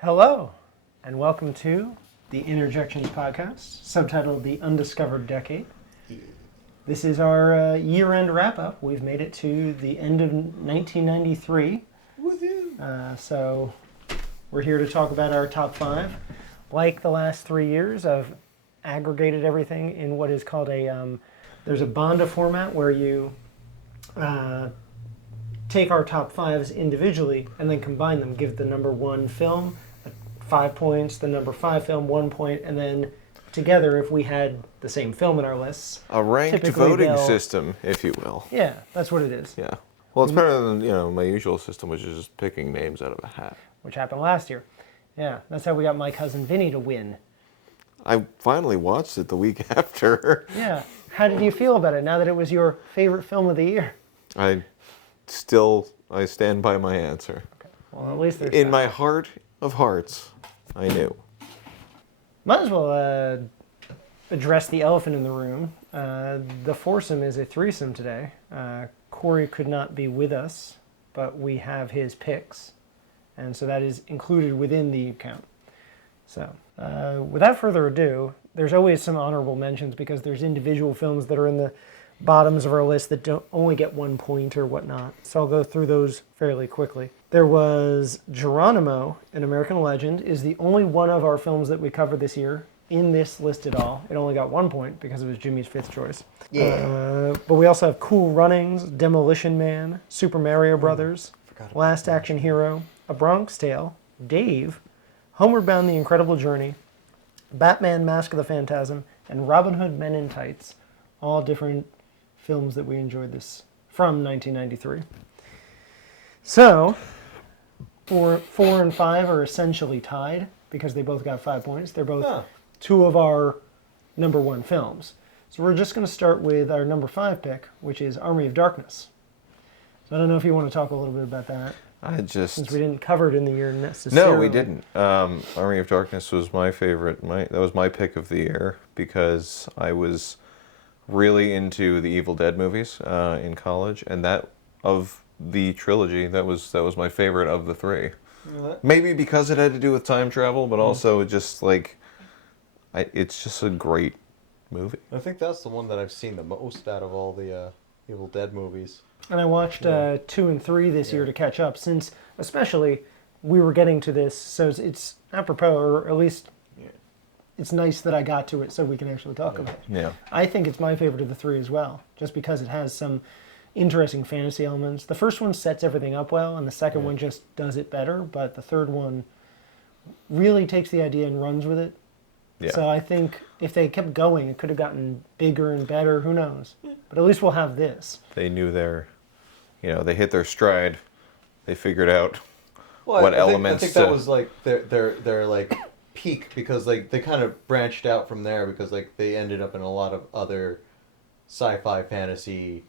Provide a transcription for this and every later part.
Hello, and welcome to the Interjections podcast, subtitled The Undiscovered Decade. This is our year-end wrap-up. We've made it to the end of 1993. Woohoo! So we're here to talk about our top 5. Like the last 3 years, I've aggregated everything in what is called there's a Borda format where you take our top 5s individually and then combine them, give the number 1 film 5 points, the number 5 film 1 point, and then together, if we had the same film in our lists, a ranked voting system, if you will. Yeah, that's what it is. Yeah. Well, it's better than my usual system, which is just picking names out of a hat. Which happened last year. Yeah, that's how we got my cousin Vinny to win. I finally watched it the week after. Yeah. How did you feel about it now that it was your favorite film of the year? I stand by my answer. Okay. Well, at least there's in my heart of hearts, I knew. Might as well address the elephant in the room. The foursome is a threesome today. Corey could not be with us, but we have his picks, and so that is included within the account. So, without further ado, there's always some honorable mentions because there's individual films that are in the bottoms of our list that don't only get 1 point or whatnot. So I'll go through those fairly quickly. There was Geronimo, an American Legend, is the only one of our films that we covered this year in this list at all. It only got 1 point because it was Jimmy's 5th choice. Yeah. But we also have Cool Runnings, Demolition Man, Super Mario Brothers, Last Action Hero, A Bronx Tale, Dave, Homeward Bound: The Incredible Journey, Batman: Mask of the Phantasm, and Robin Hood: Men in Tights. All different films that we enjoyed this from 1993. So, 4 and 5 are essentially tied because they both got 5 points. They're both two of our number 1 films. So we're just going to start with our number 5 pick, which is Army of Darkness. So I don't know if you want to talk a little bit about that. Since we didn't cover it in the year necessarily. No, we didn't. Army of Darkness was my favorite. That was my pick of the year because I was really into the Evil Dead movies in college, and that of the trilogy, that was my favorite of the 3. Maybe because it had to do with time travel, but also just it's just a great movie. I think that's the one that I've seen the most out of all the Evil Dead movies. And I watched 2 and 3 this year to catch up, since especially we were getting to this, so it's apropos, or at least it's nice that I got to it so we can actually talk about it. Yeah. I think it's my favorite of the 3 as well, just because it has some interesting fantasy elements. The first one sets everything up well, and the second one just does it better, but the third one really takes the idea and runs with it. Yeah. So I think if they kept going, it could have gotten bigger and better, who knows. But at least we'll have this. They knew they hit their stride. They figured out what elements. I think that was like their like peak, because like they kind of branched out from there, because like they ended up in a lot of other sci-fi fantasy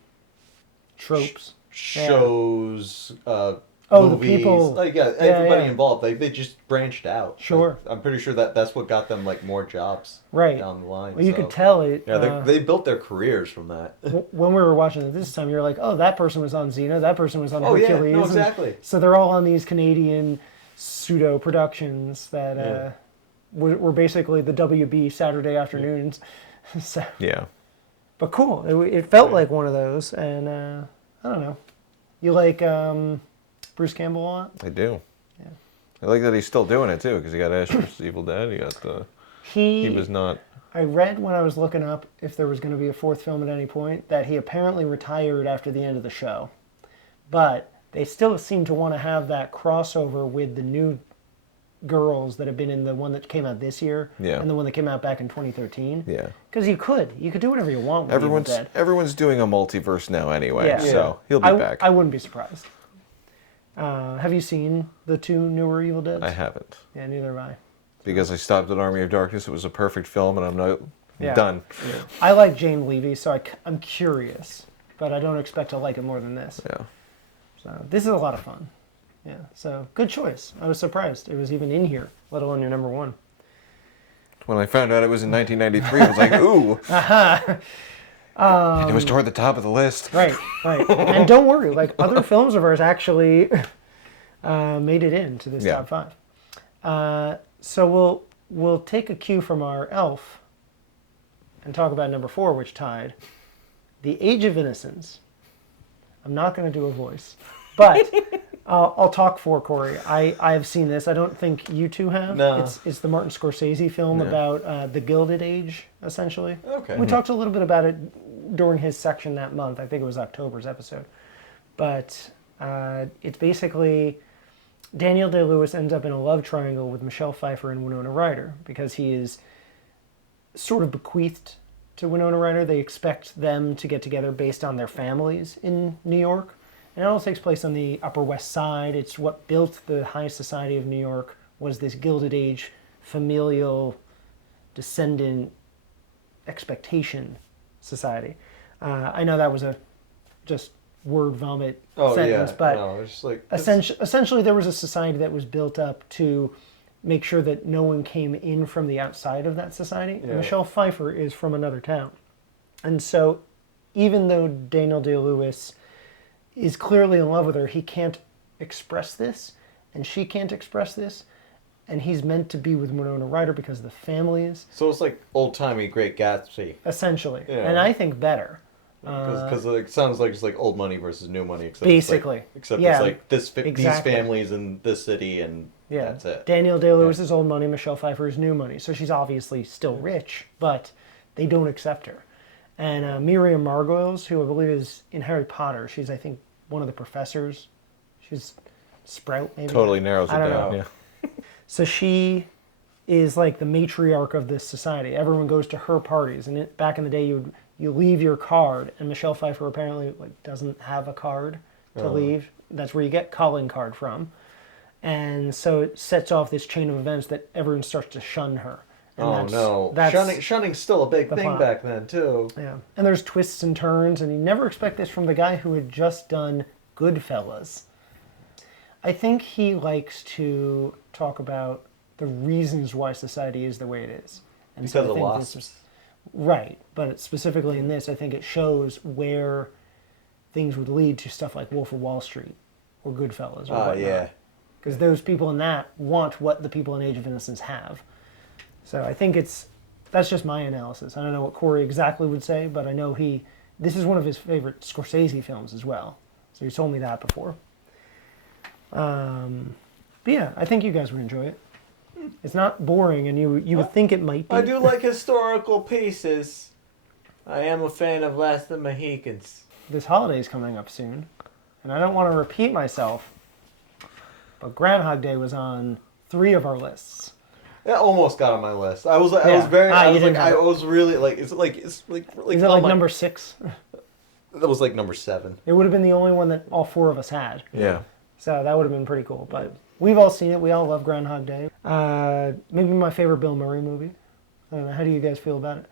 tropes, shows, movies. The people, everybody involved. They just branched out. Sure. I'm pretty sure that's what got them like more jobs down the line. Well, you could tell it. Yeah, they built their careers from that. When we were watching it this time, you were like, oh, that person was on Xena, that person was on Hercules. Yeah, no, exactly. So they're all on these Canadian pseudo productions that were basically the WB Saturday afternoons. So. Yeah. But cool. It felt like one of those, and I don't know. You like Bruce Campbell a lot? I do. Yeah. I like that he's still doing it too, because he got Asher's Evil Dead. He was not. I read when I was looking up if there was going to be a 4th film at any point that he apparently retired after the end of the show, but they still seem to want to have that crossover with the new girls that have been in the one that came out this year and the one that came out back in 2013. Yeah. Because you could do whatever you want with Evil Dead. Everyone's doing a multiverse now anyway, so he'll be back. I wouldn't be surprised. Have you seen the 2 newer Evil Deads? I haven't. Yeah, neither have I. Because I stopped at Army of Darkness. It was a perfect film, and I'm done. Yeah. I like Jane Levy, so I'm curious, but I don't expect to like it more than this. Yeah. So this is a lot of fun. Yeah, so good choice. I was surprised it was even in here, let alone your number one. When I found out it was in 1993, I was like, ooh. And it was toward the top of the list. Right. And don't worry, like other films of ours actually made it into this Yeah. top five. So we'll take a cue from our elf and talk about number 4, which tied The Age of Innocence. I'm not going to do a voice, but I'll talk for Corey. I've seen this. I don't think you two have. No. It's the Martin Scorsese film No. about the Gilded Age, essentially. Okay. We talked a little bit about it during his section that month. I think it was October's episode. But it's basically Daniel Day-Lewis ends up in a love triangle with Michelle Pfeiffer and Winona Ryder because he is sort of bequeathed to Winona Ryder. They expect them to get together based on their families in New York. And it all takes place on the Upper West Side. It's what built the high society of New York, was this Gilded Age familial descendant expectation society. I know that was a just word vomit sentence, but no, it's just like essentially there was a society that was built up to make sure that no one came in from the outside of that society. Yeah. And Michelle Pfeiffer is from another town. And so even though Daniel Day-Lewis is clearly in love with her, he can't express this, and she can't express this, and he's meant to be with Winona Ryder because of the families, So it's like old timey Great Gatsby. essentially. Yeah. And I think better. Because it sounds like just like old money versus new money. Except Basically. Except Yeah, it's like these exactly. families in this city and Yeah, that's it. Daniel Day-Lewis is old money, Michelle Pfeiffer is new money. So she's obviously still rich, but they don't accept her. And Miriam Margolyes, who I believe is in Harry Potter, she's, I think, one of the professors. She's Sprout, maybe? Totally narrows it I don't down. know. Yeah. So she is like the matriarch of this society. Everyone goes to her parties. And back in the day, you leave your card, and Michelle Pfeiffer apparently doesn't have a card to leave. That's where you get calling card from. And so it sets off this chain of events that everyone starts to shun her. And Shunning's still a big the thing plot. back then too. Yeah. And there's twists and turns, and you never expect this from the guy who had just done Goodfellas. I think he likes to talk about the reasons why society is the way it is. And Because I of think wasps. this is- Right. But specifically in this, I think it shows where things would lead to stuff like Wolf of Wall Street or Goodfellas or whatnot. Yeah. Because those people in that want what the people in Age of Innocence have. So I think that's just my analysis. I don't know what Corey exactly would say, but I know this is one of his favorite Scorsese films as well. So he told me that before. But yeah, I think you guys would enjoy it. It's not boring, and you would think it might be. I do like historical pieces. I am a fan of Last of the Mohicans. This holiday's coming up soon, and I don't want to repeat myself, but Groundhog Day was on 3 of our lists. It almost got on my list. I was Yeah. I was really like it's like Is it like number 6? That was like number 7. It would have been the only one that all 4 of us had. Yeah. So that would have been pretty cool. But we've all seen it. We all love Groundhog Day. Maybe my favorite Bill Murray movie. I don't know. How do you guys feel about it?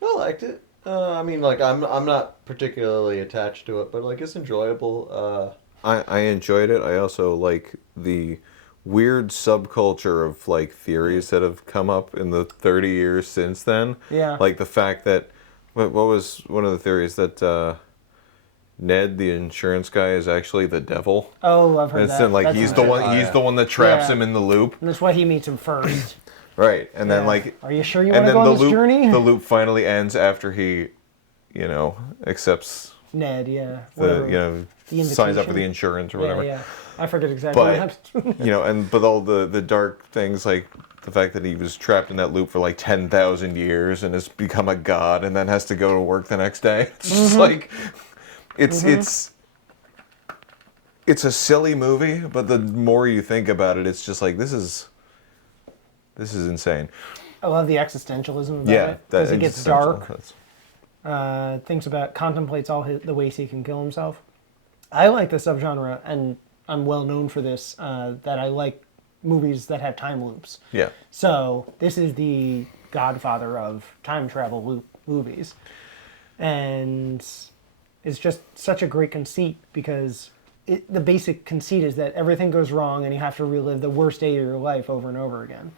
I liked it. I mean, like I'm not particularly attached to it, but like it's enjoyable. I enjoyed it. I also like the weird subculture of like theories that have come up in the 30 years since then. Yeah. Like the fact that what was one of the theories that Ned, the insurance guy, is actually the devil. Oh, I've heard And that. then like That's he's nice. the one he's the one that traps Yeah. him in the loop. And that's why he meets him first. Right. And then Yeah. like Are you sure you and want to then go the on this loop journey? the loop finally ends after he, accepts Ned, yeah. the Whatever. The signs up for invitation. the insurance or Yeah, whatever. yeah. I forget exactly what But happened. but all the dark things like the fact that he was trapped in that loop for like 10,000 years and has become a god and then has to go to work the next day. It's just like it's a silly movie, but the more you think about it, it's just like this is insane. I love the existentialism about Yeah, it. Because it gets dark. That's- Thinks about, contemplates all the ways he can kill himself. I like the subgenre, and I'm well known for this, that I like movies that have time loops. Yeah. So this is the godfather of time travel loop movies. And it's just such a great conceit because the basic conceit is that everything goes wrong and you have to relive the worst day of your life over and over again,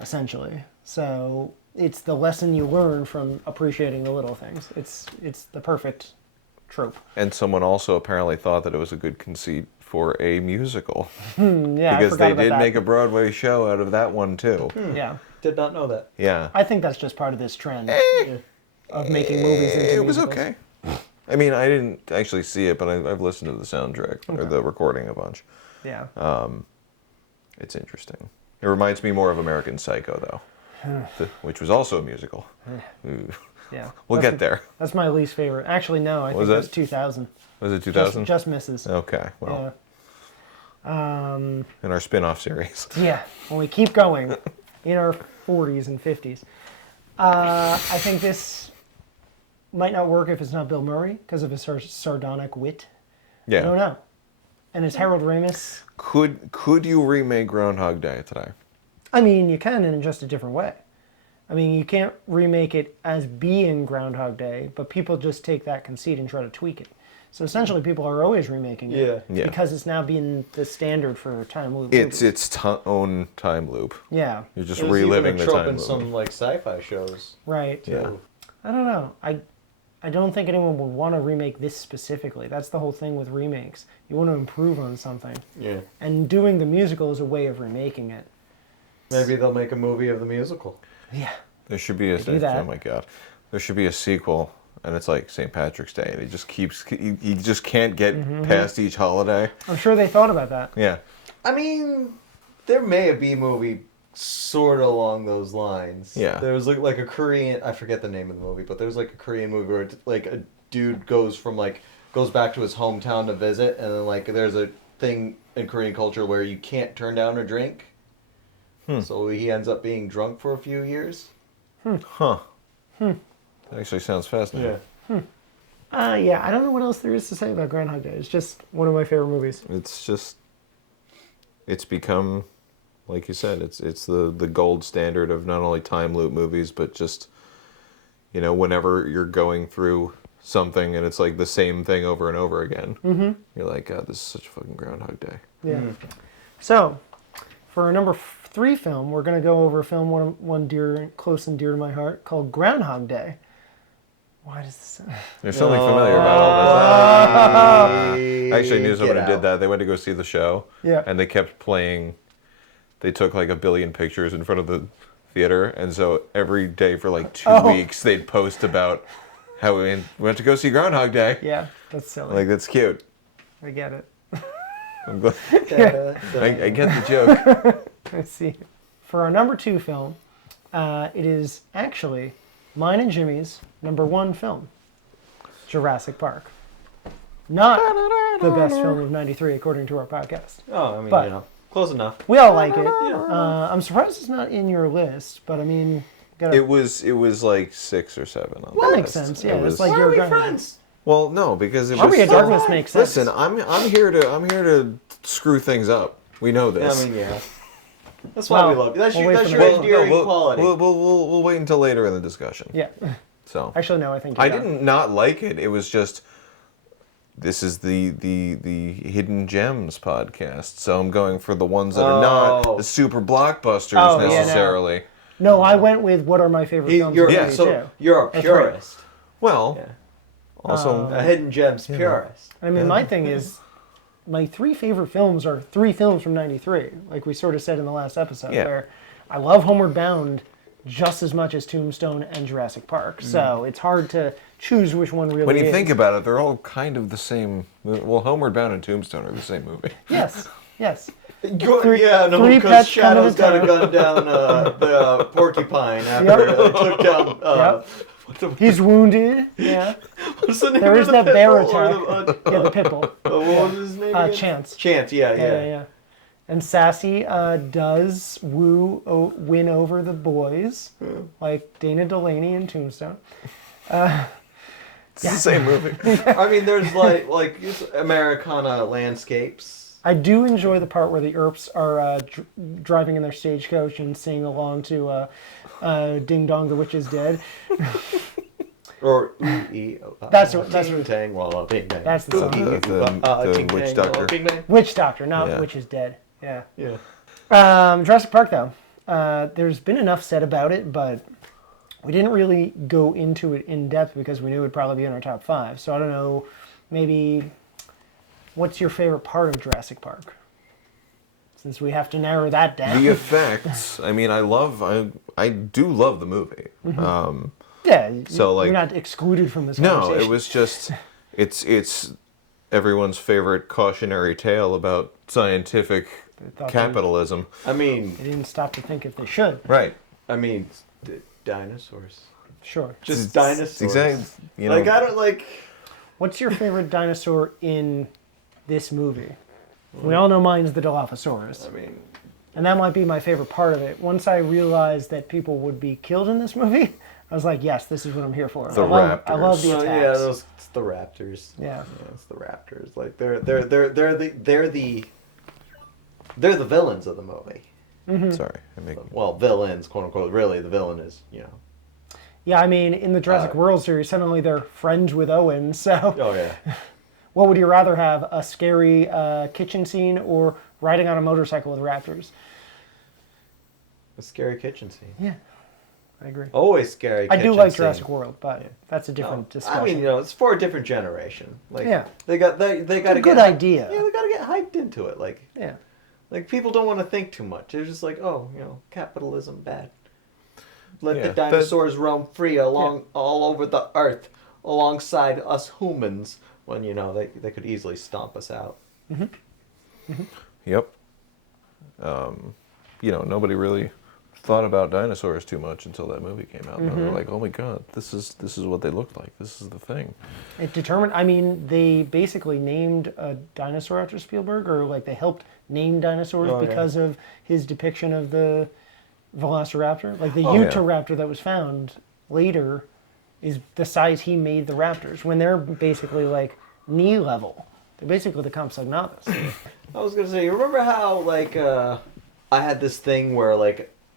essentially. So it's the lesson you learn from appreciating the little things. It's the perfect trope. And someone also apparently thought that it was a good conceit for a musical. Yeah, I Because forgot they about did that. make a Broadway show out of that one too. Yeah, Did not know that. Yeah. I think that's just part of this trend of making movies into It was musicals. okay. I mean, I didn't actually see it, but I've listened to the soundtrack or the recording a bunch. Yeah. It's interesting. It reminds me more of American Psycho, though, which was also a musical. Ooh. Yeah. We'll That's- get there. That's my least favorite. Actually, no, I Was think that's it? 2000. Was it 2000? Just misses. Okay, well, Yeah. in our spin-off series. Yeah, when we keep going in our 40s and 50s. I think this might not work if it's not Bill Murray because of his sardonic wit. I don't Yeah. know. And it's Harold Ramis. Could you remake Groundhog Day today? I mean, you can in just a different way. I mean, you can't remake it as being Groundhog Day, but people just take that conceit and try to tweak it. So essentially, people are always remaking it Yeah. because it's now being the standard for time loop It's movies. its own time loop. Yeah, You're just There's reliving even a the trope time in loop. some like sci-fi shows. right. Yeah. I don't know. I don't think anyone would want to remake this specifically. That's the whole thing with remakes. You want to improve on something. Yeah. And doing the musical is a way of remaking it. Maybe they'll make a movie of the musical. Yeah. There should be a do that. oh my god, there should be a sequel, and it's like St. Patrick's Day, and he just can't get Mm-hmm. past each holiday. I'm sure they thought about that. Yeah. I mean, there may have been a movie sort of along those lines. Yeah. There was like a Korean, I forget the name of the movie, but there was like a Korean movie where like a dude goes back to his hometown to visit, and then like there's a thing in Korean culture where you can't turn down a drink. So he ends up being drunk for a few years. Huh. That actually sounds fascinating. Yeah, I don't know what else there is to say about Groundhog Day. It's just one of my favorite movies. It's become, like you said, it's the gold standard of not only time loop movies, but just, whenever you're going through something and it's like the same thing over and over again, you're like, God, this is such a fucking Groundhog Day. Yeah. So, for our number 3 film, we're going to go over a film one close and dear to my heart called Groundhog Day. Why does this? There's something familiar about all this. I actually knew Get someone who did out. that. They went to go see the show, Yeah. and they kept playing. They took like 1 billion pictures in front of the theater, and so every day for like 2 weeks, they'd post about how we went to go see Groundhog Day. Yeah, that's silly. Like, that's cute. I get it. I'm glad. I get the joke. Let's see. For our number 2 film, it is actually mine and Jimmy's number 1 film, Jurassic Park. Not the best film of '93, according to our podcast. Oh, I mean, But- close enough. We all like it. I'm surprised it's not in your list, but I mean, gotta, It was like 6 or 7 on the that makes list. sense. It Yeah, was- it's like Why you're are we gonna- friends? Well, no, because it Army was of Darkness makes sense. Listen, I'm here to screw things up. We know this. I mean, yeah. That's why we Well, love you. That's we'll your, wait that's for your the- endearing we'll, quality. we'll wait until later in the discussion. Yeah. So Actually, no, I think you're I done. didn't not like it. It was just this is the Hidden Gems podcast, so I'm going for the ones that are not the super blockbusters Oh, yeah, no. necessarily. No, I went with what are my favorite films of You're, '92. so you're a That's purist. Well, Yeah. also A Hidden Gems purist. I mean, my thing is, my 3 favorite films are 3 films from '93, like we sort of said in the last episode, Yeah. where I love Homeward Bound just as much as Tombstone and Jurassic Park. So it's hard to choose which one really when you is. think about it, they're all kind of the same. Well, Homeward Bound and Tombstone are the same movie. Yes, yes. Three three because pets Shadow's got coming to gun down the porcupine after they took down. Yep. What the, He's wounded. Yeah. what's the name There of is the that pit bear bull or attack. Yeah, the pit bull. what was his name? again? Chance. Chance. Yeah. Yeah. And Sassy does win over the boys, like Dana Delaney in Tombstone. It's the same movie. I mean, there's like it's Americana landscapes. I do enjoy the part where the Earps are driving in their stagecoach and singing along to Ding Dong, the Witch is Dead. Or ooh, That's what- ting tang, walla, bing bang. That's the song. The witch doctor. Bing bang. Witch Doctor, not Yeah. Witch is Dead. Yeah. Yeah. Jurassic Park, though. There's been enough said about it, but we didn't really go into it in depth because we knew it would probably be in our top 5. So I don't know, maybe what's your favorite part of Jurassic Park? Since we have to narrow that down. The effects. I mean, I do love the movie. Yeah, So, like- you're not excluded from this No, conversation. it was just it's everyone's favorite cautionary tale about scientific thought they- capitalism. I mean, They didn't stop to think if they should. Right. dinosaurs. Sure. Just dinosaurs. Exactly. You know, Like, I don't like. What's your favorite dinosaur in this movie? We all know mine's the Dilophosaurus. I mean, And that might be my favorite part of it. Once I realized that people would be killed in this movie, I was like, yes, this is what I'm here for. The I love the raptors. attacks. it's the raptors. Yeah. It's the raptors. Like they're the villains of the movie. sorry. I make Well, villains, quote unquote. Really, the villain is, Yeah, I mean, in the Jurassic World series, suddenly they're friends with Owen, so Oh yeah. what would you rather have, a scary kitchen scene or riding on a motorcycle with raptors? A scary kitchen scene. Yeah, I agree. Always scary. I do kitchen like scene. Jurassic World, but that's a No, different discussion. I mean, it's for a different generation. Like, Yeah. they got to a get good idea. Yeah, they got to get hyped into it. Yeah. Like people don't want to think too much. They're just like, oh, capitalism bad. Let Yeah, the dinosaurs roam free all over the earth, alongside us humans. When they could easily stomp us out. Yep. Nobody really thought about dinosaurs too much until that movie came out. And they were like, "Oh my god, this is what they look like. This is the thing." It determined. I mean, they basically named a dinosaur after Spielberg, or like they helped name dinosaurs Oh, yeah. because of his depiction of the Velociraptor. Like the Oh, yeah. Utahraptor that was found later is the size he made the raptors when they're basically like knee level. They're basically the Compsognathus. I was gonna say, you remember how I had this thing where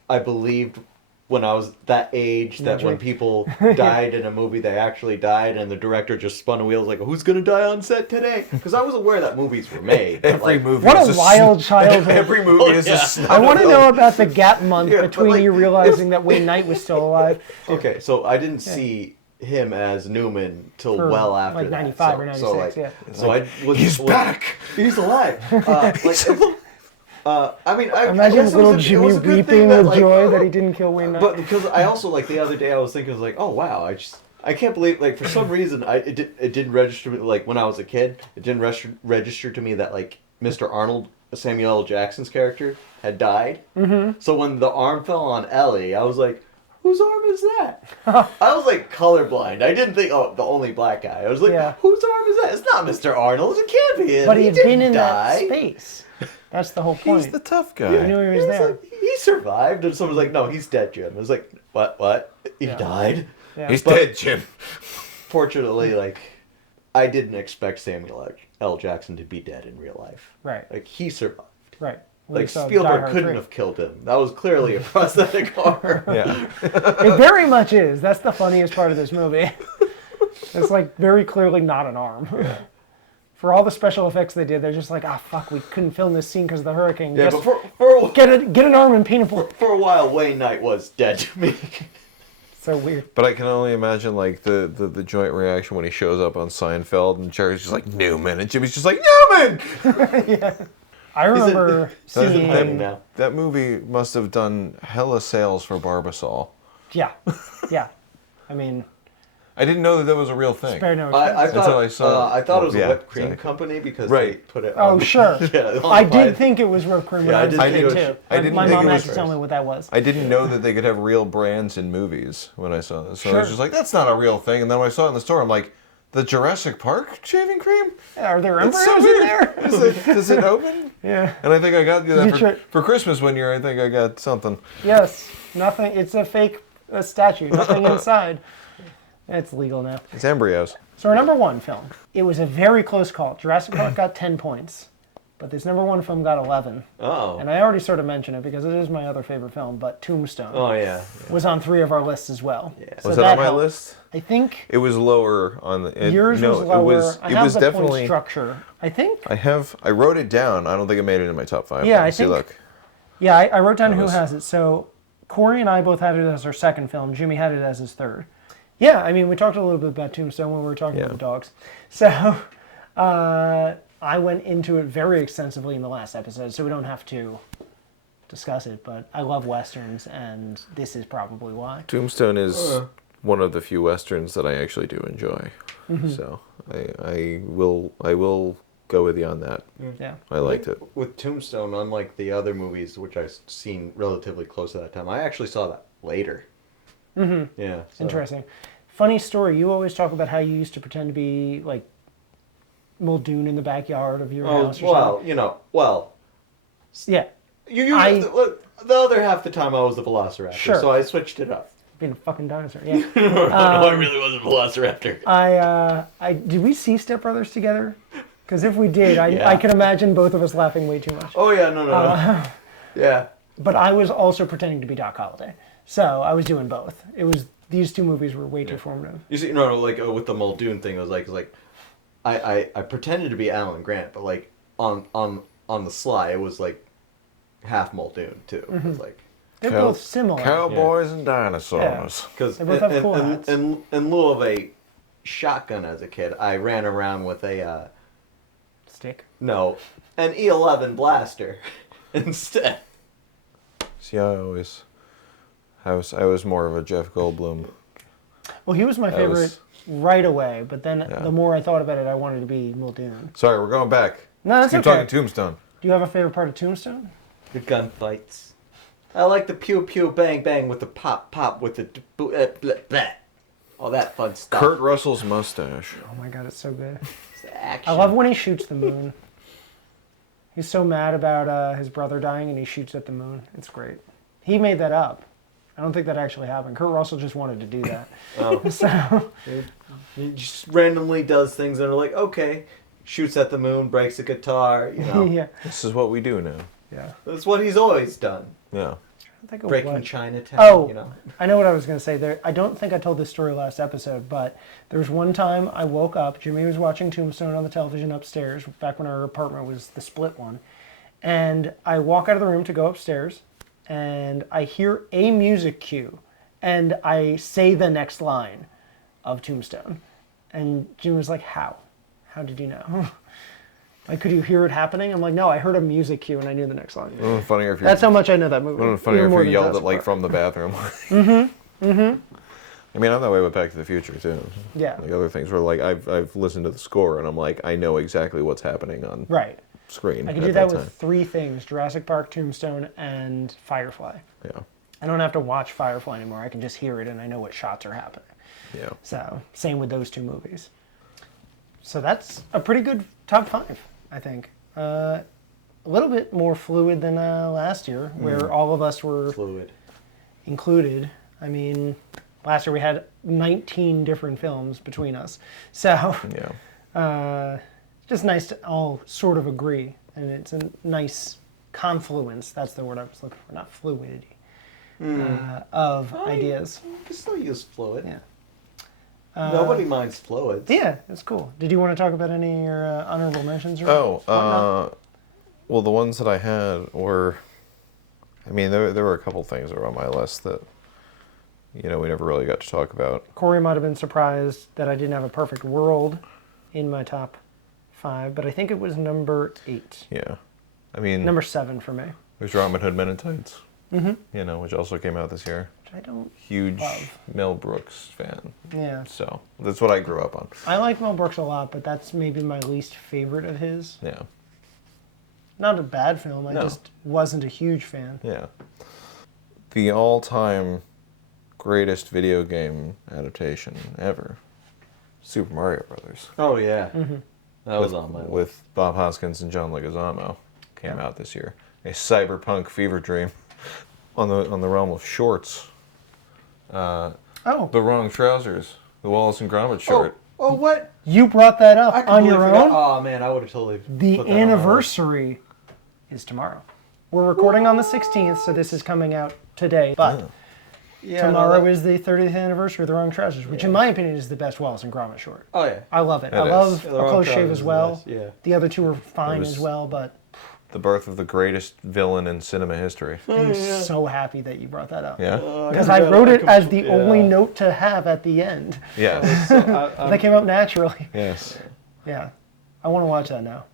I believed when I was that age that when Magic. people died in a movie, they actually died, and the director just spun wheels like, who's gonna die on set today? Because I was aware that movies were made. but, Every movie. What is a wild childhood! Every movie is yeah. a snub. I want to know about the gap month Yeah, but, between like, you realizing that Wayne Knight was still alive. Okay, so I didn't see him as Newman till For, well after like, that. 95 or 96, yeah. So I was. He's back. He's alive. I mean, I Imagine guess it little was a Jimmy good thing weeping that, with joy that he didn't kill Wayne Knight. But because I also the other day I was thinking, I was like, oh wow, I can't believe for some reason it didn't register to me, when I was a kid, it didn't register to me that Mr. Arnold, Samuel L. Jackson's character, had died. Mm-hmm. So when the arm fell on Ellie, I was like, whose arm is that? I was colorblind. I didn't think, oh, the only black guy. I was like, Yeah. whose arm is that? It's not Mr. Arnold. It can't be him. But he had been didn't in die. that space. That's the whole point. He's the tough guy. You knew he was It's there. like, he survived, and someone's like, "No, he's dead, Jim." I was like, "What? He Yeah. died?" Yeah. He's dead, Jim. Fortunately, I didn't expect Samuel L. Jackson to be dead in real life. Right. He survived. Right. We saw Die Spielberg Hard couldn't 3. have killed him. That was clearly a prosthetic arm. Yeah. It very much is. That's the funniest part of this movie. It's very clearly not an arm. For all the special effects they did, they're just like, fuck, we couldn't film this scene because of the hurricane. Yeah, Just but for get an arm and paint it. a while, Wayne Knight was dead to me. So weird. But I can only imagine the joint reaction when he shows up on Seinfeld and Jerry's just like Newman and Jimmy's just like Newman. I remember Season heavy seeing. now. That movie must have done hella sales for Barbasol. Yeah. I mean, I didn't know that was a real thing. spare no I expense. thought I saw- I thought it was yeah, a whipped cream exactly. company because Right. they put it. Oh, on, sure. Yeah, on I the did pie. think it was whipped cream when Yeah, I I was a did kid think it too. was- I didn't My think mom it had was to tell first. me what that was. I didn't know that they could have real brands in movies when I saw this. So I Sure. was just like, that's not a real thing. And then when I saw it in the store, I'm like, the Jurassic Park shaving cream? Are there That's embryos so in weird. there? Does it open? Yeah. And I think I got You that try- for Christmas one year. I think I got something. Yes. Nothing. It's a fake statue. Nothing inside. It's legal now. It's embryos. So our number one film. It was a very close call. Jurassic Park got 10 points. but this number one film got 11. Oh. And I already sort of mentioned it because it is my other favorite film, but Tombstone Oh yeah. was on 3 of our lists as well. Yeah. So Was that on my helped. list? I think It was lower on the. yours no, was lower. I It have was the definitely. point structure. I think. I wrote it down. I don't think it made it in my top 5. Yeah, though. I See, think- look. Yeah, I wrote down That who was- has it. So Corey and I both had it as our second film. Jimmy had it as his third. Yeah, I mean, we talked a little bit about Tombstone when we were talking Yeah. about the dogs. So I went into it very extensively in the last episode, so we don't have to discuss it. But I love westerns, and this is probably why. Tombstone is one of the few westerns that I actually do enjoy. So I will go with you on that. Yeah. I liked it. With Tombstone, unlike the other movies which I've seen relatively close to that time, I actually saw that later. Mm-hmm. Yeah. So. Interesting. Funny story. You always talk about how you used to pretend to be like Muldoon in the backyard of your Oh house. Or well, something. you know, well. Yeah. You I- the other half the time I was the Velociraptor, Sure. so I switched it up. Being a fucking dinosaur. Yeah. No, I really was a Velociraptor. I did we see Step Brothers together? Because if we did, Yeah. I can imagine both of us laughing way too much. Oh yeah, no. Yeah. But I was also pretending to be Doc Holliday, so I was doing both. It was these two movies were way too formative. You see, like with the Muldoon thing, it was like, I pretended to be Alan Grant, but like on the sly, it was like half Muldoon too. It was like They're Cow- both similar. Cowboys and dinosaurs. because They both have cool hats. in lieu of a shotgun as a kid, I ran around with a Stick. an E11 blaster instead. See, I was more of a Jeff Goldblum. Well, he was my That favorite was- right away, but then Yeah. the more I thought about it, I wanted to be Muldoon. Sorry, we're going back. No, that's Keep okay. talking Tombstone. Do you have a favorite part of Tombstone? The gunfights. I like the pew pew bang bang with the pop pop with the blah, blah. All that fun stuff. Kurt Russell's mustache. Oh my god, it's so good. It's action. I love when he shoots the moon. He's so mad about his brother dying, and he shoots at the moon. It's great. He made that up. I don't think that actually happened. Kurt Russell just wanted to do that. Oh. So, He just randomly does things that are like, okay, shoots at the moon, breaks a guitar, you know. yeah. This is what we do now. Yeah. That's what he's always done. Yeah. I think of Breaking what- Chinatown, Oh, you know. I know what I was going to say there. I don't think I told this story last episode, but there was one time I woke up. Jimmy was watching Tombstone on the television upstairs, back when our apartment was the split one. And I walk out of the room to go upstairs, and I hear a music cue, and I say the next line of Tombstone. And Jimmy was like, how? How did you know? Like, could you hear it happening? I'm like, no, I heard a music cue, and I knew the next line. Wouldn't it be funnier if you That's how much I know that movie. wouldn't it be funnier Even if more you than yelled it Jurassic like Park. from the bathroom. I mean, I'm that way with Back to the Future too. Yeah. Like other things where like I've listened to the score and I'm like I know exactly what's happening on Right. screen. I can at do that time. with 3 things: Jurassic Park, Tombstone, and Firefly. Yeah. I don't have to watch Firefly anymore. I can just hear it and I know what shots are happening. Yeah. So, same with those 2 movies. So that's a pretty good top 5, I think. A little bit more fluid than last year, where all of us were Fluid. included. I mean, last year we had 19 different films between us. So, Yeah. just nice to all sort of agree. And it's a nice confluence. That's the word I was looking for, not fluidity. Of ideas. You can still use fluid. Yeah. Nobody minds fluids. Yeah, it's cool. Did you want to talk about any of your honorable mentions? Or whatnot? Well, the ones that I had were, I mean, there were a couple things that were on my list that, we never really got to talk about. Corey might have been surprised that I didn't have A Perfect World in my top 5, but I think it was number 8. Yeah. I mean, Number 7 for me. there's Robin Hood Men in Tights, which also came out this year. Which I don't Huge love. Mel Brooks fan. Yeah. So that's what I grew up on. I like Mel Brooks a lot, but that's maybe my least favorite of his. Yeah. Not a bad film, I No. just wasn't a huge fan. Yeah. The all-time greatest video game adaptation ever, Super Mario Brothers, Oh, yeah. That was on my list. with Bob Hoskins and John Leguizamo, came out this year. A cyberpunk fever dream on the realm of shorts. Oh, The wrong trousers. The Wallace and Gromit short. Oh, what? You brought that up I on completely your forgot. own? Oh, man, I would have totally The put that on my list. anniversary is tomorrow. We're recording on the 16th, so this is coming out today. But Yeah, tomorrow no, that- is the 30th anniversary of The Wrong Trousers, which in my opinion is the best Wallace and Gromit short. Oh, yeah. I love it. It I is. love Yeah, A The Wrong Close Shave Trousers as is well. nice, yeah. The other two are fine was- as well, but The birth of the greatest villain in cinema history. I'm so happy that you brought that up. Yeah. Because I wrote it as the only note to have at the end. Yes. That came out naturally. Yes. Yeah. I want to watch that now.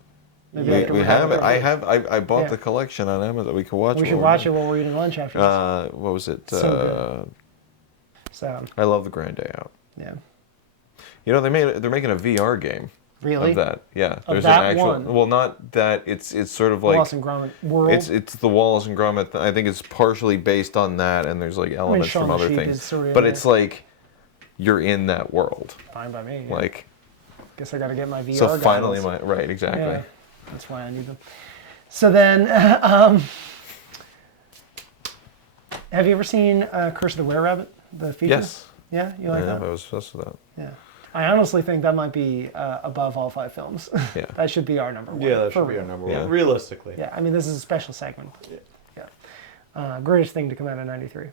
Maybe We, after we we're have done. it. I bought Yeah. the collection on Amazon. We can watch it. We should while watch it we're while we're eating lunch after this. done. What was it? So good. So, I love the Grand Day Out. yeah. You know, they're making a VR game Really? of that. Yeah. There's that an actual. one? Well, not that. It's sort of like. Wallace and Gromit World. It's the Wallace and Gromit. I think it's partially based on that, and there's like elements Shaun from the other Sheep things. is sort of in But there. it's like you're in that world. Fine by me. Yeah. Like Guess I got to get my VR so. Finally, goggles. right? Exactly. Yeah, that's why I need them. So then, have you ever seen Curse of the Were-Rabbit, the feature? Yes. Yeah, you like Yeah, that? I was obsessed with that. Yeah. I honestly think that might be above all 5 films. Yeah. That should be our number one. Yeah, that for should be real. our number Yeah. one. Realistically. Yeah, I mean, this is a special segment. Yeah. Greatest thing to come out of '93.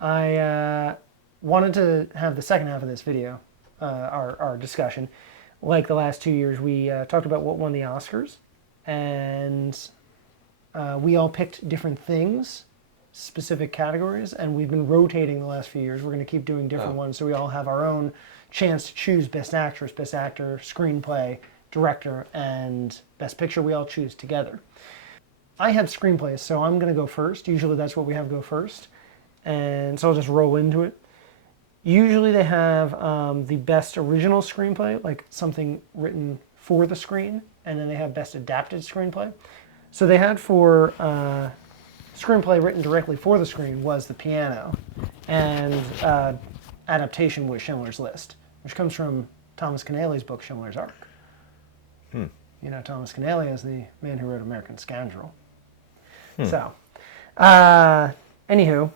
I wanted to have the second half of this video, our discussion. Like the last 2 years, we talked about what won the Oscars, and we all picked different things, specific categories, and we've been rotating the last few years. We're going to keep doing different ones, so we all have our own chance to choose Best Actress, Best Actor, Screenplay, Director, and Best Picture. We all choose together. I had screenplays, so I'm going to go first. Usually that's what we have go first, and so I'll just roll into it. Usually they have the best original screenplay, like something written for the screen, and then they have best adapted screenplay. So they had for screenplay written directly for the screen was The Piano, and adaptation was Schindler's List, which comes from Thomas Keneally's book Schindler's Ark. You know, Thomas Keneally is the man who wrote American Scoundrel. So, anywho,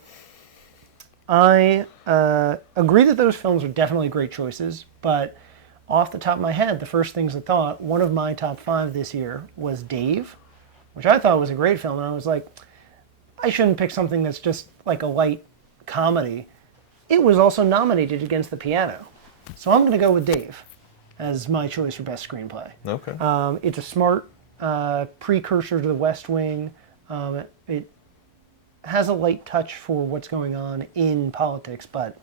I agree that those films are definitely great choices, but off the top of my head, the first things I thought, one of my top 5 this year was Dave, which I thought was a great film, and I was like, I shouldn't pick something that's just like a light comedy. It was also nominated against The Piano, so I'm going to go with Dave as my choice for best screenplay. Okay. It's a smart precursor to The West Wing. It has a light touch for what's going on in politics, but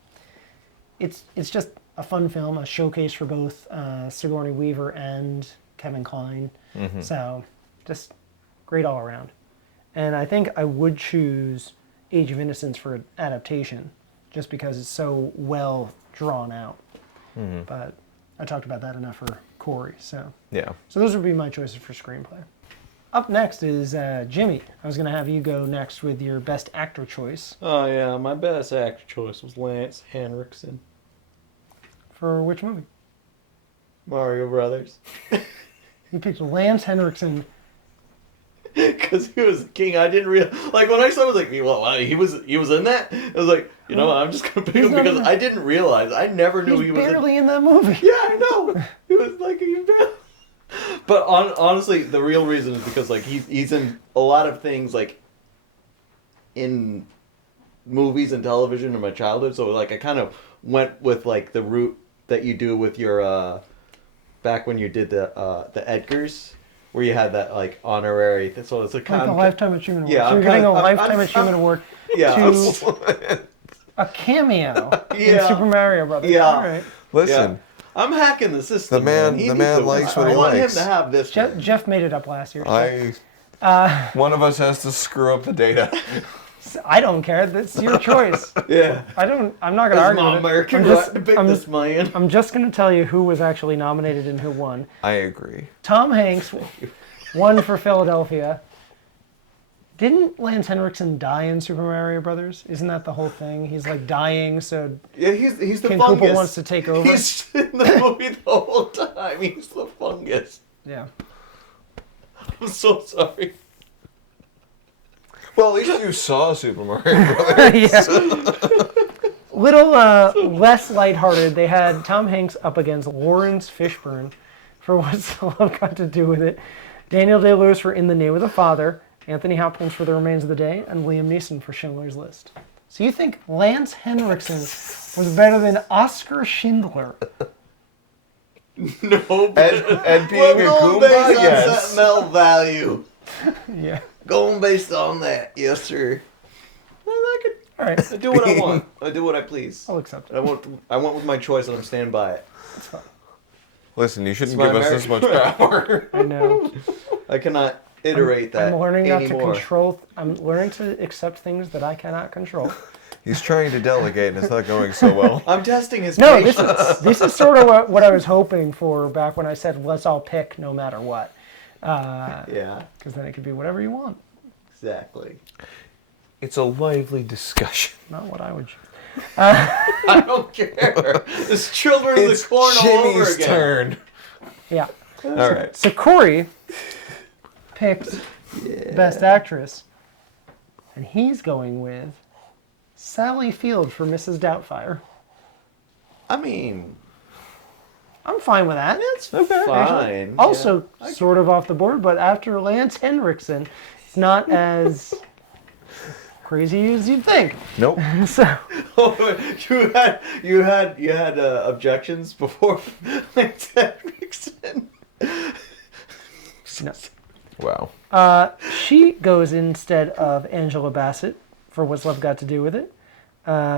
it's just a fun film, a showcase for both Sigourney Weaver and Kevin Kline. So just great all around. And I think I would choose Age of Innocence for adaptation, just because it's so well drawn out. But I talked about that enough for Corey. So Yeah. those would be my choices for screenplay. Up next is Jimmy. I was going to have you go next with your best actor choice. Oh, yeah. My best actor choice was Lance Henriksen. For which movie? Mario Brothers. You picked Lance Henriksen. Because he was the king. I didn't realize. Like, when I saw it, I was like, well, he was in that? I was like, you know what? I'm just going to pick He's him not because in I didn't realize. I never knew He's he was barely in that movie. Yeah, I know. He was like, he barely. But honestly, the real reason is because, like, he's in a lot of things, like, in movies and television in my childhood. So, like, I kind of went with, like, the route that you do with your, back when you did the Edgars, where you had that, like, honorary, so it's a kind Like a of... Lifetime Achievement Award. Yeah, so I'm you're getting a kinda- I'm- Lifetime I'm- Achievement Award Yeah, to a cameo in Yeah. Super Mario Brothers. Yeah. All right. Listen, Yeah. I'm hacking the system. The man- He the needs man to- likes what I he want likes. him to have this. one. Jeff made it up last year. So one of us has to screw up the data. I don't care. That's your choice. Yeah. I'm not going to This is argue my with it. American I'm just- right to pick I'm- this man. I'm just going to tell you who was actually nominated and who won. I agree. Tom Hanks won for Philadelphia. Didn't Lance Henriksen die in Super Mario Brothers? Isn't that the whole thing? He's like dying, so Yeah, he's the King fungus. Koopa wants to take over. He's in the movie the whole time. He's the fungus. Yeah. I'm so sorry. Well, at least you saw Super Mario Brothers. Yeah. little less lighthearted, they had Tom Hanks up against Lawrence Fishburne for What's Love Got to Do with It, Daniel Day-Lewis for In the Name of the Father, Anthony Hopkins for The Remains of the Day, and Liam Neeson for Schindler's List. So you think Lance Henriksen was better than Oscar Schindler? No, And being a going Goomba, based on yes. sentimental value. Yeah. Going based on that, yes, sir. I like it. All right. I do what I want. I do what I please. I'll accept it. I went with my choice, and I'm standing by it. That's fine. Listen, you shouldn't It's give my us this much American power. I know. I cannot iterate that I'm learning not to anymore. control. I'm learning to accept things that I cannot control. He's trying to delegate, and it's not going so well. I'm testing his No, patience. this is sort of what I was hoping for back when I said let's all pick no matter what. Yeah, Because then it could be whatever you want. exactly. It's a lively discussion. Not what I would choose. I don't care. It's Children of the Corn all over Jimmy's again. turn. Yeah. All right. So Corey picked Best Actress, and he's going with Sally Field for Mrs. Doubtfire. I mean, I'm fine with that. it's fine. Also, Yeah. sort of off the board, but after Lance Henriksen, it's not as crazy as you'd think. Nope. So, Oh, you had objections before Lance Henriksen. no. Wow. She goes instead of Angela Bassett for What's Love Got to Do with It,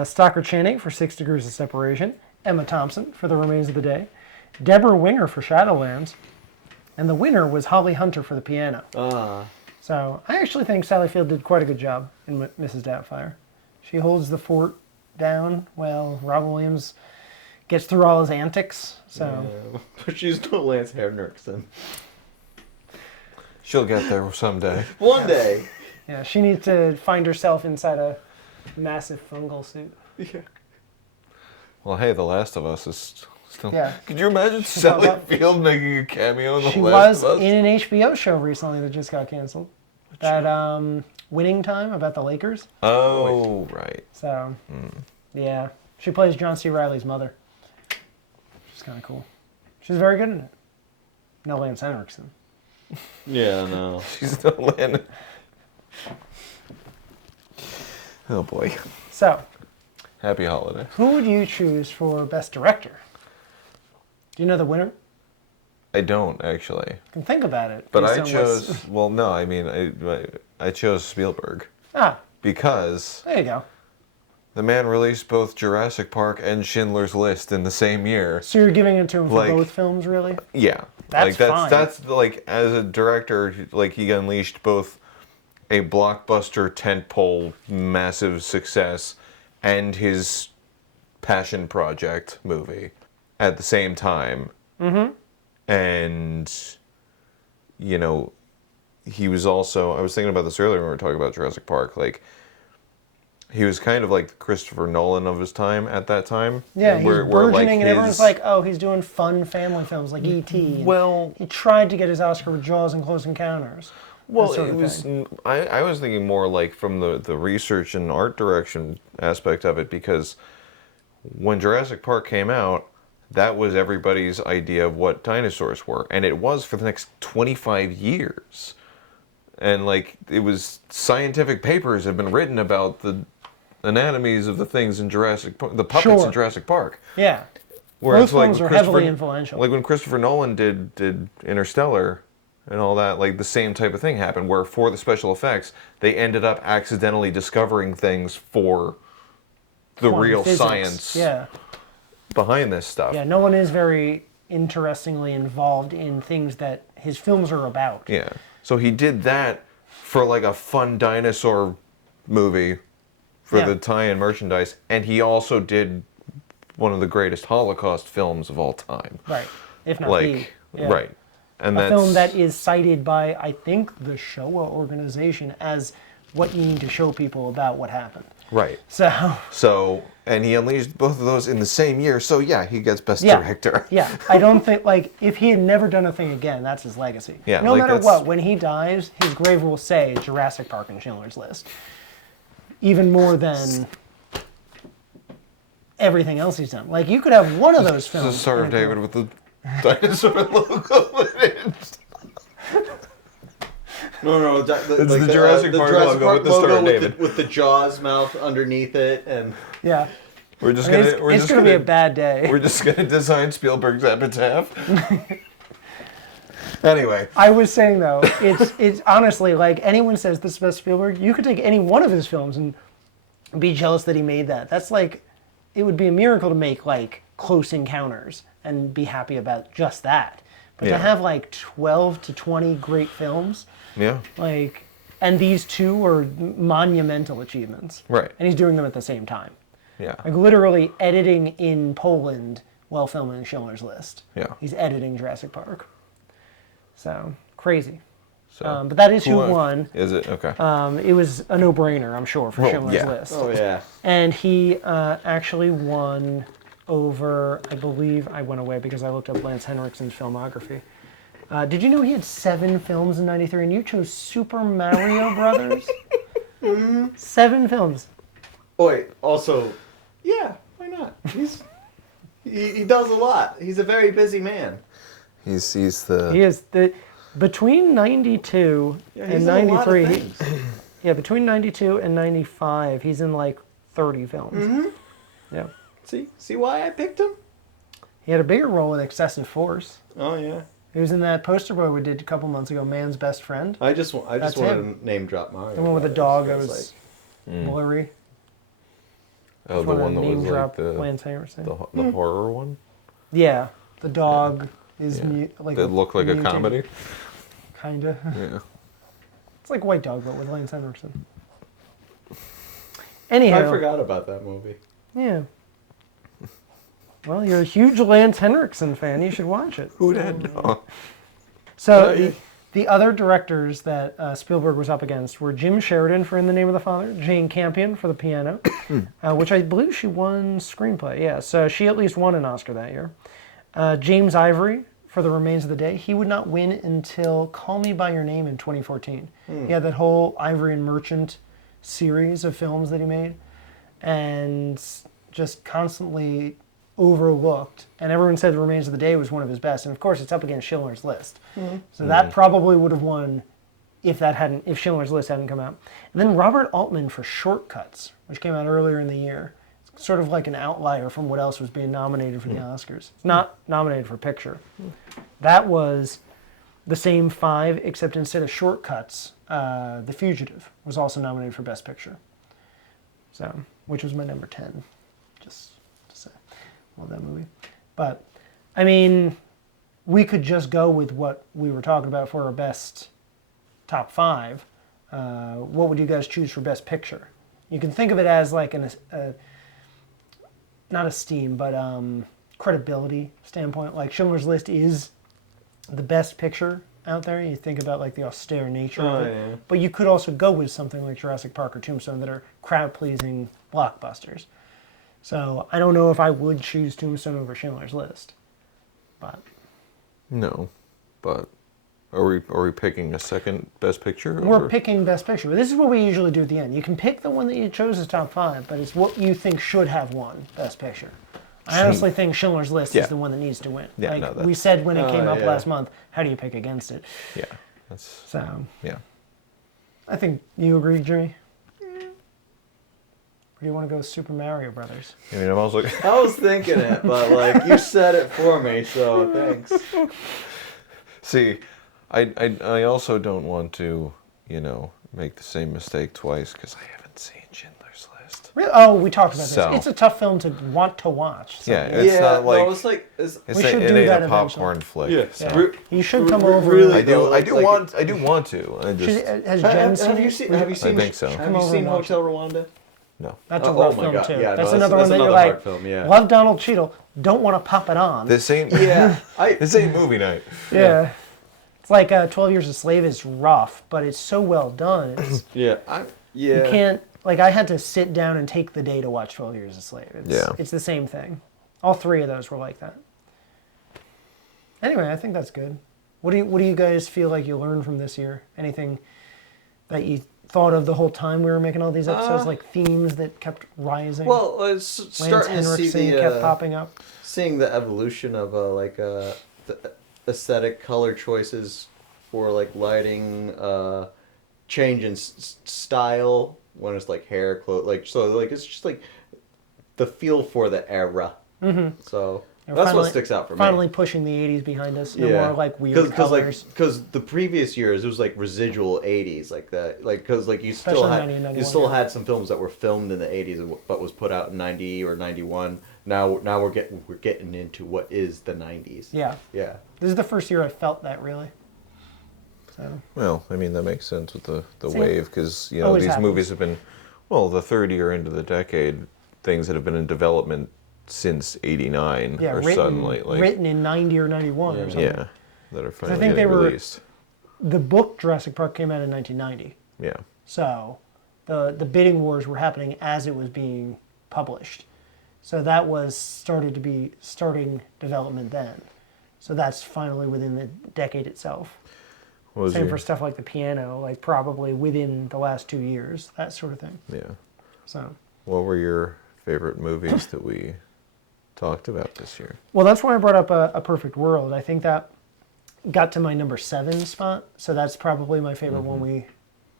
Stockard Channing for 6 Degrees of Separation, Emma Thompson for The Remains of the Day, Deborah Winger for Shadowlands, and the winner was Holly Hunter for The Piano. So I actually think Sally Field did quite a good job in Mrs. Doubtfire. She holds the fort down while Robin Williams gets through all his antics. So Yeah, but she's no Lance Henriksen. She'll get there someday. One day. yeah, she needs to find herself inside a massive fungal suit. Yeah. Well, hey, The Last of Us is still... Yeah. Could you imagine Sally Field making a cameo in The She Last was of Us? in an HBO show recently that just got canceled. That Winning Time about the Lakers. Oh, right. So, yeah. She plays John C. Reilly's mother. She's kind of cool. She's very good in it. No Lance Henriksen. Yeah, no. She's still landing. Oh, boy. So, Happy holiday. who would you choose for Best Director? Do you know the winner? I don't, actually. You can think about it. But based I on chose... what's- Well, no, I mean, I chose Spielberg. Ah, Because there you go. the man released both Jurassic Park and Schindler's List in the same year. So you're giving it to him for Like- both films, really? Yeah. That's fine. That's like, as a director, like, he unleashed both a blockbuster tentpole massive success and his passion project movie at the same time. Mm-hmm. And, you know, he was also, I was thinking about this earlier when we were talking about Jurassic Park, like, he was kind of like the Christopher Nolan of his time at that time. Yeah, he's burgeoning, and everyone's his- like, "Oh, he's doing fun family films like E.T." and Well, he tried to get his Oscar with Jaws and Close Encounters. well, that sort it of was. thing. I was thinking more like from the research and art direction aspect of it, because when Jurassic Park came out, that was everybody's idea of what dinosaurs were, and it was for the next 25 years. And like, it was, scientific papers have been written about the anatomies of the things in Jurassic Park, the puppets Sure. in Jurassic Park. Yeah, Whereas, those films when are heavily Christopher- influential. Like when Christopher Nolan did Interstellar and all that, like the same type of thing happened, where for the special effects, they ended up accidentally discovering things for the Quantum real physics. science Yeah, behind this stuff. yeah. No one is very interestingly involved in things that his films are about. Yeah. So he did that for like a fun dinosaur movie for Yeah. the tie-in merchandise, and he also did one of the greatest Holocaust films of all time. Right, if not Like, the yeah. right. And A that's film that is cited by, I think, the Showa organization as what you need to show people about what happened. right. So, And he unleashed both of those in the same year. So yeah, he gets Best yeah, Director. yeah. I don't think, like, if he had never done a thing again, that's his legacy. Yeah, No like, matter that's- what, when he dies, his grave will say Jurassic Park and Schindler's List. Even more than everything else he's done. Like, you could have one of those This films. is Star of in a David with the dinosaur logo in it. No, It's the Jurassic Park logo with the Star of David. with the Jaws mouth underneath it, and Yeah. We're just I mean, gonna. it's gonna be a bad day. We're just gonna design Spielberg's epitaph. Anyway, I was saying though, it's honestly like anyone says this is best Spielberg, you could take any one of his films and be jealous that he made that. That's like, it would be a miracle to make like Close Encounters and be happy about just that. But Yeah. to have like 12 to 20 great films, yeah, like, and these two are monumental achievements. right, And he's doing them at the same time. yeah, Like literally editing in Poland while filming Schindler's List. yeah. He's editing Jurassic Park. So, crazy. So, But that is who won. Is it okay? It was a no-brainer, I'm sure, for Well, Schindler's yeah. List. oh yeah, And he actually won over, I believe, I went away because I looked up Lance Henriksen's filmography. Did you know he had 7 films in '93 and you chose Super Mario Brothers? 7 films. Oh, wait, also, yeah, why not? He does a lot. He's a very busy man. He's He the is between 92 Yeah, and he's in a lot of 93. things. Yeah, between 92 and 95, he's in like 30 films. Mm-hmm. Yeah. See why I picked him? He had a bigger role in Excessive Force. Oh yeah. He was in that poster boy we did a couple months ago, Man's Best Friend. I just That's wanted him. to name drop Mario. The one with the Brothers. dog that It's was Mm. blurry. oh the Wanna one that name was like drop the Lance Henriksen. the horror one Yeah, the dog is Yeah. like that looked like a mutant, comedy. Kinda. Yeah. It's like White Dog, but with Lance Henriksen. I Anyhow, forgot about that movie. yeah. Well, you're a huge Lance Henriksen fan. You should watch it. Who'd have known? So Yeah. the other directors that Spielberg was up against were Jim Sheridan for In the Name of the Father, Jane Campion for The Piano, which I believe she won screenplay. Yeah, so she at least won an Oscar that year. James Ivory for The Remains of the Day. He would not win until Call Me by Your Name in 2014. He had that whole Ivory and Merchant series of films that he made, and just constantly overlooked, and everyone said The Remains of the Day was one of his best, and of course it's up against Schindler's List. So that probably would have won if Schindler's List hadn't come out. And then Robert Altman for Shortcuts, which came out earlier in the year. It's sort of like an outlier from what else was being nominated for the Oscars. It's not nominated for picture. That was the same 5, except instead of Shortcuts, The Fugitive was also nominated for Best Picture. So, which was my number 10, just to say. Love that movie. But, I mean, we could just go with what we were talking about for our best top 5. What would you guys choose for Best Picture? You can think of it as like not esteem, but credibility standpoint. Like Schindler's List is the best picture out there. You think about like the austere nature of it. Yeah. But you could also go with something like Jurassic Park or Tombstone that are crowd-pleasing blockbusters. So I don't know if I would choose Tombstone over Schindler's List, but No, but are we picking a second best picture? we're picking Best Picture. This is what we usually do at the end. You can pick the one that you chose as top 5, but it's what you think should have won Best Picture. I honestly think Schindler's List Yeah. is the one that needs to win. Yeah, like no, we that's- said when it came up yeah. last month, how do you pick against it? Yeah, that's So yeah. I think you agree, Jimmy. Or do you want to go with Super Mario Brothers? I mean, I'm also like, I was thinking it, but like you said it for me, so thanks. see, I also don't want to, make the same mistake twice because I haven't seen Schindler's List. Really? Oh, we talked about So- this. It's a tough film to want to watch. So Yeah, it's not like no, it's like it's We should it do ain't that a popcorn flick. yeah. so. You should come over. Really, I do. though, I do like- want. I do want to. I just Has Jen seen Have you it? seen? Have you seen? think so. Have Come you over seen and watch Hotel Rwanda? no. That's a Oh rough my film God, too. yeah, no, that's that's- another that's one that you're another like, hard film, yeah. love Donald Cheadle, don't want to pop it on. This ain't. Yeah, This ain't movie night. Yeah. It's like 12 Years a Slave is rough, but it's so well done. It's, yeah, You can't, like, I had to sit down and take the day to watch 12 Years a Slave. It's the same thing. All 3 of those were like that. Anyway, I think that's good. What do you guys feel like you learned from this year? Anything that you thought of the whole time we were making all these episodes, like themes that kept rising? Well, it's Lance starting to see Henriksen the kept popping up. seeing the evolution of the aesthetic color choices for like lighting, change in style when it's like hair, clothes, like so like it's just like the feel for the era. Mm-hmm. So that's what sticks out for me. Finally pushing the 80s behind us. No more like weird colors. Because the previous years it was like residual 80s, like that, like because like you Especially still 90 and had 91, you still had some films that were filmed in the 80s but was put out in 90 or 91. Now we're getting into what is the 90s. Yeah. Yeah. This is the first year I felt that really. So. Well, I mean, that makes sense with the See, wave, because, you know, always these happens. movies have been, well, the third year into the decade, things that have been in development since 89 Yeah, are written, suddenly, like, written in 90 or 91 or something. yeah, that are finally think they getting were- released. The book Jurassic Park came out in 1990. Yeah. So the bidding wars were happening as it was being published. So that was starting development then. So that's finally within the decade itself. What was Same your, for stuff like the piano, like probably within the last 2 years, that sort of thing. yeah. So, What were your favorite movies that we talked about this year? well, that's why I brought up a Perfect World. I think that got to my number 7 spot. So that's probably my favorite one we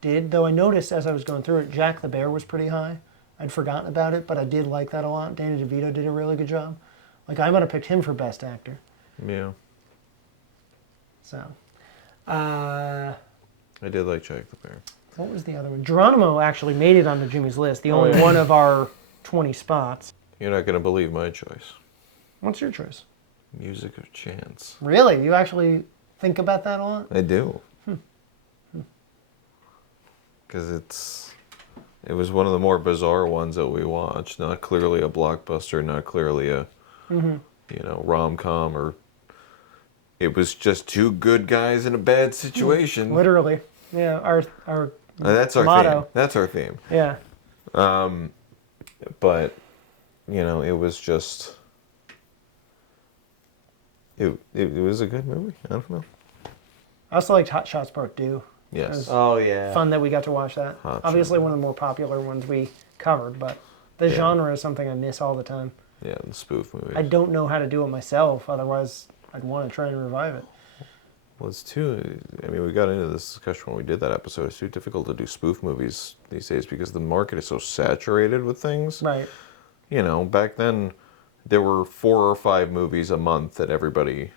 did. Though I noticed as I was going through it, Jack the Bear was pretty high. I'd forgotten about it, but I did like that a lot. Danny DeVito did a really good job. Like, I might have picked him for Best Actor. Yeah. So, I did like Jack the Bear. what was the other one? Geronimo actually made it onto Jimmy's list, the only one of our 20 spots. You're not going to believe my choice. What's your choice? Music of Chance. Really? You actually think about that a lot? I do. Because it was one of the more bizarre ones that we watched. Not clearly a blockbuster, not clearly a, you know, rom-com, or it was just two good guys in a bad situation. Literally. Yeah, our That's our motto. theme. That's our theme. Yeah. But, you know, it was just, it was a good movie. I don't know. I also liked Hot Shots Part 2. Yes. Oh yeah. Fun that we got to watch that. Hot Obviously one of the more popular ones we covered, but the genre is something I miss all the time. Yeah, the spoof movie. I don't know how to do it myself, otherwise I'd want to try and revive it. Well, it's too, I mean, we got into this discussion when we did that episode. It's too difficult to do spoof movies these days because the market is so saturated with things. Right. You know, back then there were 4 or 5 movies a month that everybody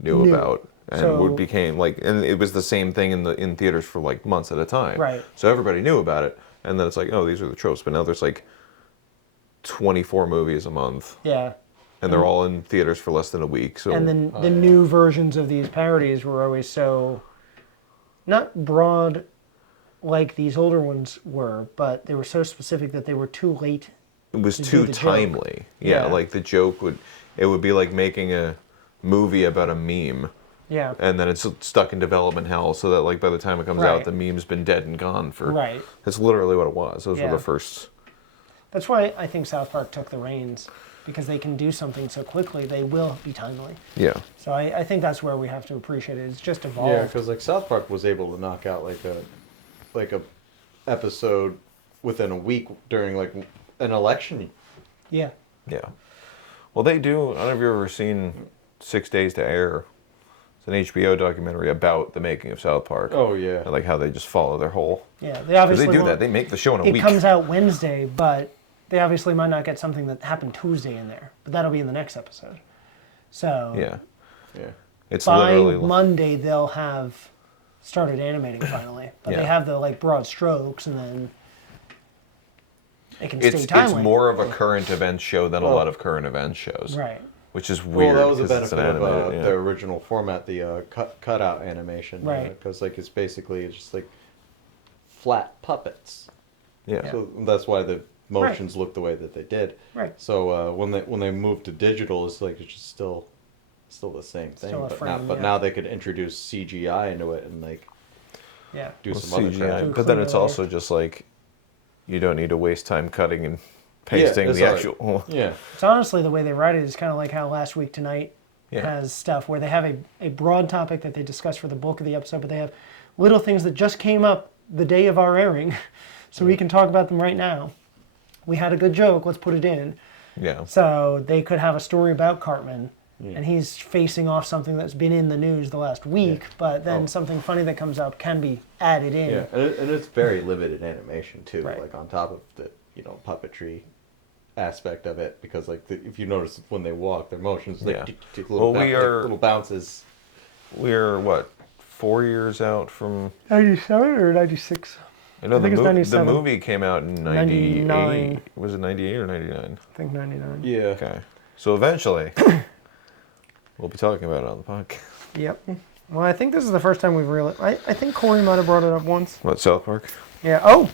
knew about. And So- would became like, and it was the same thing in theaters for like months at a time. Right. So everybody knew about it, and then it's like, oh, these are the tropes. But now there's like 24 movies a month, Yeah. and they're all in theaters for less than a week. So And then the new versions of these parodies were always so, not broad like these older ones were, but they were so specific that they were too late. it was to do too the joke. timely. Yeah, Yeah. like the joke would be like making a movie about a meme. Yeah. And then it's stuck in development hell, so that like by the time it comes Right. out, the meme's been dead and gone for. Right. That's literally what it was. Those were Yeah. the first. That's why I think South Park took the reins, because they can do something so quickly, they will be timely. Yeah. So I think that's where we have to appreciate it. It's just evolved. Yeah, because like South Park was able to knock out like a episode within a week during like an election. Yeah. Yeah. Well, they do. I don't know if you've ever seen 6 Days to Air. It's an HBO documentary about the making of South Park. Oh yeah. And like how they just follow their whole. Yeah. They Because obviously they do won't- that. They make the show in a It week. comes out Wednesday, but they obviously might not get something that happened Tuesday in there. But that'll be in the next episode. So Yeah. Yeah. It's by literally. Monday they'll have started animating finally. But Yeah. they have the like broad strokes, and then it can stay It's timely. more of a current event show than a Well- lot of current event shows. Right. Which is weird. Well, that was the 'cause it's benefit an of animated, the original format, the cutout animation. Right. Because like it's basically just like flat puppets. yeah. So that's why the motions look the way that they did. Right. So when they moved to digital, it's like it's just still the same thing. Still a but frame, now, yeah. now they could introduce CGI into it and like Yeah. do Well, some other CGI, crap. but then it's Clearly. also just like you don't need to waste time cutting and pasting it's the all right. actual. Yeah. It's honestly the way they write it is kind of like how Last Week Tonight Yeah. has stuff where they have a broad topic that they discuss for the bulk of the episode, but they have little things that just came up the day of our airing, so we can talk about them right now. We had a good joke, let's put it in. Yeah. So they could have a story about Cartman, and he's facing off something that's been in the news the last week, but then something funny that comes up can be added in. Yeah, and it's very limited animation too. Right. Like on top of the puppetry aspect of it, because like if you notice when they walk, their motions like little, little bounces. We're what, 4 years out from 97 or 96? I know think it's 97. the movie came out in 98. 99. Was it 98 or 99? I think 99. Yeah. Okay. So eventually, we'll be talking about it on the podcast. Yep. Well, I think this is the first time we've really... I think Corey might have brought it up once. What, South Park? Yeah. Oh!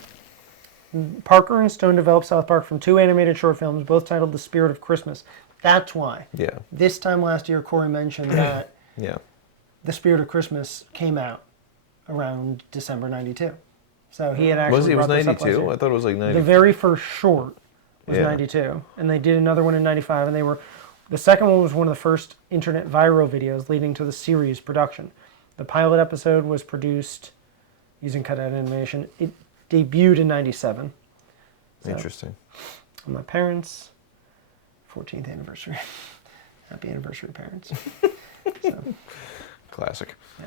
Parker and Stone developed South Park from 2 animated short films, both titled The Spirit of Christmas. That's why. Yeah. This time last year, Corey mentioned that Yeah. The Spirit of Christmas came out around December 92. So he had actually It was brought this up last 92? year. I thought it was like 90. The very first short was 92, and they did another one in 95, and the second one was one of the first internet viral videos leading to the series production. The pilot episode was produced using cutout animation. It debuted in 97. So, Interesting. my parents' 14th anniversary. Happy anniversary, parents. So, Classic. yeah.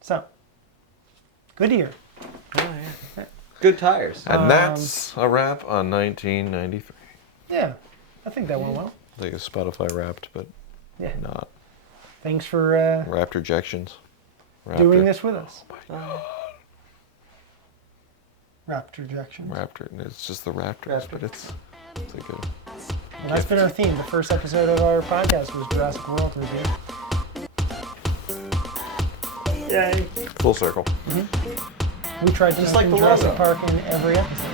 So, good year. Good tires. And that's a wrap on 1993. Yeah, I think that went well. Like a Spotify Wrapped, but Yeah. not. Thanks for Raptor Ejections. doing this with us. Oh my God. Raptor ejections. Raptor. It's just the Raptors, but it's like a... Well, that's been our theme. The first episode of our podcast was Jurassic World review. Yay. Full circle. We tried to Just mention like the Jurassic logo. Park in every episode.